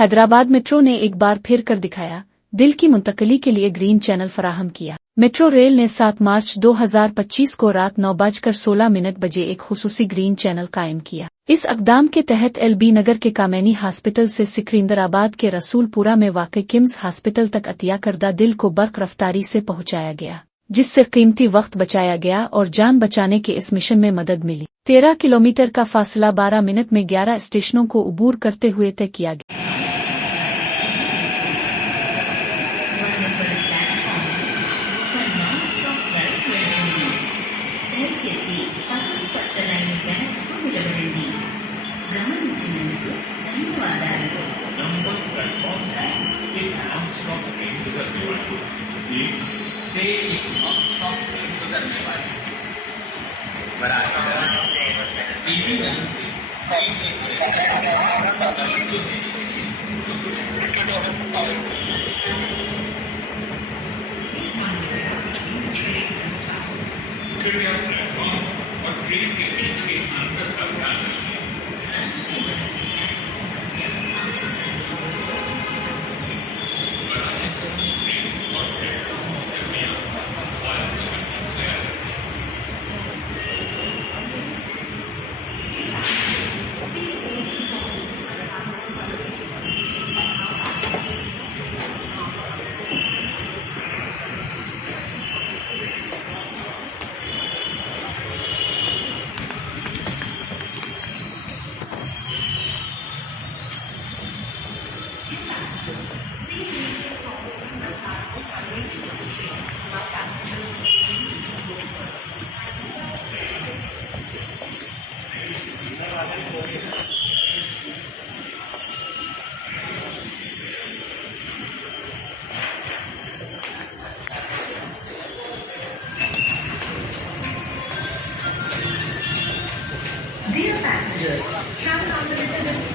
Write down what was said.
हैदराबाद मेट्रो ने एक बार फिर कर दिखाया, दिल की मुंतकली के लिए ग्रीन चैनल फराहम किया। मेट्रो रेल ने 7 मार्च 2025 को रात 9:16 बजे एक खुसूसी ग्रीन चैनल कायम किया। इस अक़दाम के तहत LB नगर के कामेनी हॉस्पिटल से सिकंदराबाद के रसूलपुरा में वाक़ई किम्स हॉस्पिटल तक अतिया करदा दिल को बर्क रफ्तारी से पहुंचाया गया, जिससे कीमती वक्त बचाया गया और जान बचाने के इस मिशन में मदद मिली। 13 किलोमीटर का फासला 12 मिनट में 11 स्टेशनों को उबूर करते हुए तय किया गया। कृपया प्लेटफॉर्म और ट्रेन के बीच के अंतर का ध्यान रखें। बढ़ाए ट्रेन और प्लेटफॉर्म के दरमियान खाली जगह का ख्याल रखें। Please maintain proper fuel cargo awaiting the train while passengers in the train to board first. Dear passengers, travel on the